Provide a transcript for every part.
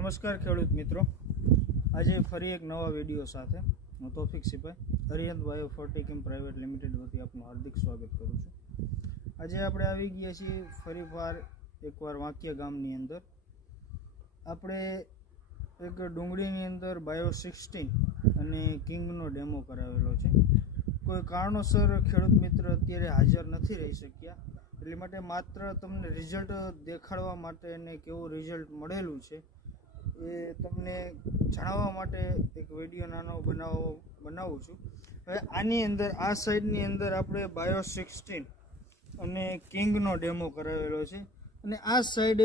નમસ્કાર ખેડૂત મિત્રો, આજે ફરી એક નવા વિડીયો સાથે હું Taufiq સિપાઈ Arihant bio ફર્ટિકેમ private limited વતી આપનું હાર્દિક સ્વાગત કરું છું। આજે આપણે આવી ગયા છીએ ફરીવાર એકવાર વાંકિયા ગામની અંદર। આપણે એક ડુંગળીની અંદર બાયો 16 અને કિંગનો ડેમો કરાવેલો છે। કોઈ કારણોસર ખેડૂત મિત્ર અત્યારે હાજર નથી રહી શક્યા, એટલે માટે માત્ર તમને રિઝલ્ટ દેખાડવા માટે અને કેવું રિઝલ્ટ મળેલું છે એ તમને જણાવવા માટે એક વિડીયો નાનો બનાવું છું। હવે આની અંદર આ સાઈડની અંદર આપણે બાયો 16 અને કિંગનો ડેમો કરાવેલો છે અને આ સાઈડ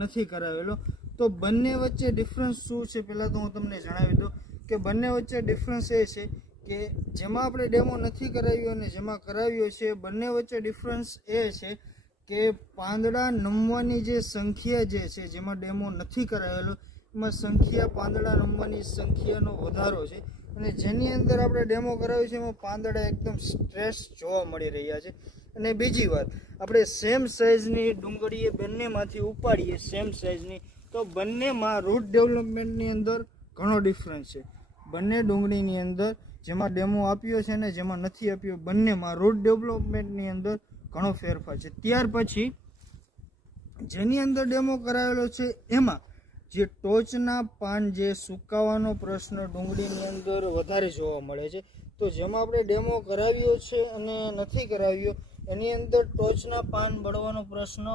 નથી કરાવેલો। તો બંને વચ્ચે ડિફરન્સ શું છે પહેલાં તો હું તમને જણાવી દઉં કે બંને વચ્ચે ડિફરન્સ એ છે કે જેમાં આપણે ડેમો નથી કરાવ્યો અને જેમાં કરાવ્યો છે બંને વચ્ચે ડિફરન્સ એ છે કે પાંદડા નમવાની જે સંખ્યા જે છે જેમાં ડેમો નથી કરાવેલો એમાં પાંદડા નમવાની સંખ્યાનો વધારો છે અને જેની અંદર આપણે ડેમો કરાવ્યો છે એમાં પાંદડા એકદમ સ્ટ્રેસ જોવા મળી રહ્યા છે। અને બીજી વાત, આપણે સેમ સાઇઝની ડુંગળી બંનેમાંથી ઉપાડીએ સેમ સાઇઝની તો બંનેમાં રૂટ ડેવલપમેન્ટની અંદર ઘણો ડિફરન્સ છે। બંને ડુંગળીની અંદર જેમાં ડેમો આપ્યો છે ને જેમાં નથી આપ્યો બંનેમાં રૂટ ડેવલપમેન્ટની અંદર ઘણો ફેરફાર છે। ત્યાર પછી જેની અંદર ડેમો કરાવેલો છે એમાં જે ટોચના પાન જે સુકાવાનો પ્રશ્ન ડુંગળીની અંદર વધારે જોવા મળે છે, તો જેમાં આપણે ડેમો કરાવ્યો છે અને નથી કરાવ્યો એની અંદર ટોચના પાન બળવાનો પ્રશ્ન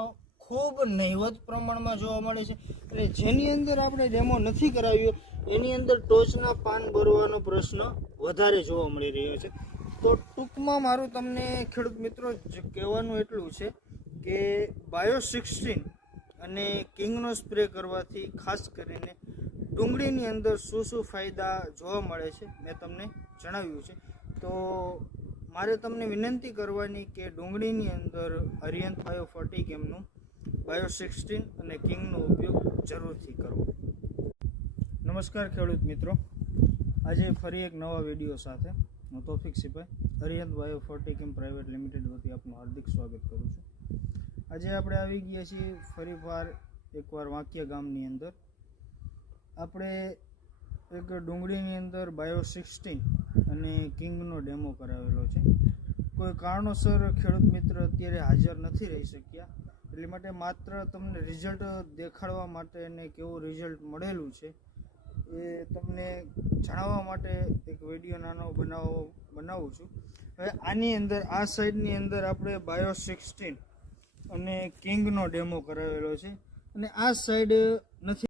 ખૂબ નહિવત પ્રમાણમાં જોવા મળે છે અને જેની અંદર આપણે ડેમો નથી કરાવ્યો એની અંદર ટોચના પાન બળવાનો પ્રશ્ન વધારે જોવા મળી રહ્યો છે। તો ટૂંકમાં મારું તમને ખેડૂત મિત્રો કહેવાનું એટલું છે કે બાયો 16 અને કિંગનો સ્પ્રે કરવાથી ખાસ કરીને ડુંગળીની અંદર શું શું ફાયદા જોવા મળે છે મેં તમને જણાવ્યું છે। તો મારે તમને વિનંતી કરવાની કે ડુંગળીની અંદર અરિહંત બાયો ફર્ટિકેમનું બાયો 16 અને કિંગનો ઉપયોગ જરૂરથી કરવો। નમસ્કાર ખેડૂત મિત્રો, આજે ફરી એક નવા વિડીયો સાથે હું Taufiq સિપાઈ Arihant bio ફર્ટિકેમ private limited વતી આપનું હાર્દિક સ્વાગત કરું છું। આજે આપણે આવી ગયા છીએ ફરીવાર એકવાર વાંકિયા ગામની અંદર। આપણે એક ડુંગળીની અંદર બાયો 16 અને કિંગનો ડેમો કરાવેલો છે। કોઈ કારણોસર ખેડૂત મિત્ર અત્યારે હાજર નથી રહી શક્યા, એટલે માટે માત્ર તમને રિઝલ્ટ દેખાડવા માટે અને કેવું રિઝલ્ટ મળેલું છે એ તમને જણાવવા માટે એક વિડીયો નાનો બનાવું છું। હવે આની અંદર આ સાઈડની અંદર આપણે બાયો 16 અને કિંગનો ડેમો કરાવેલો છે અને આ સાઈડ નથી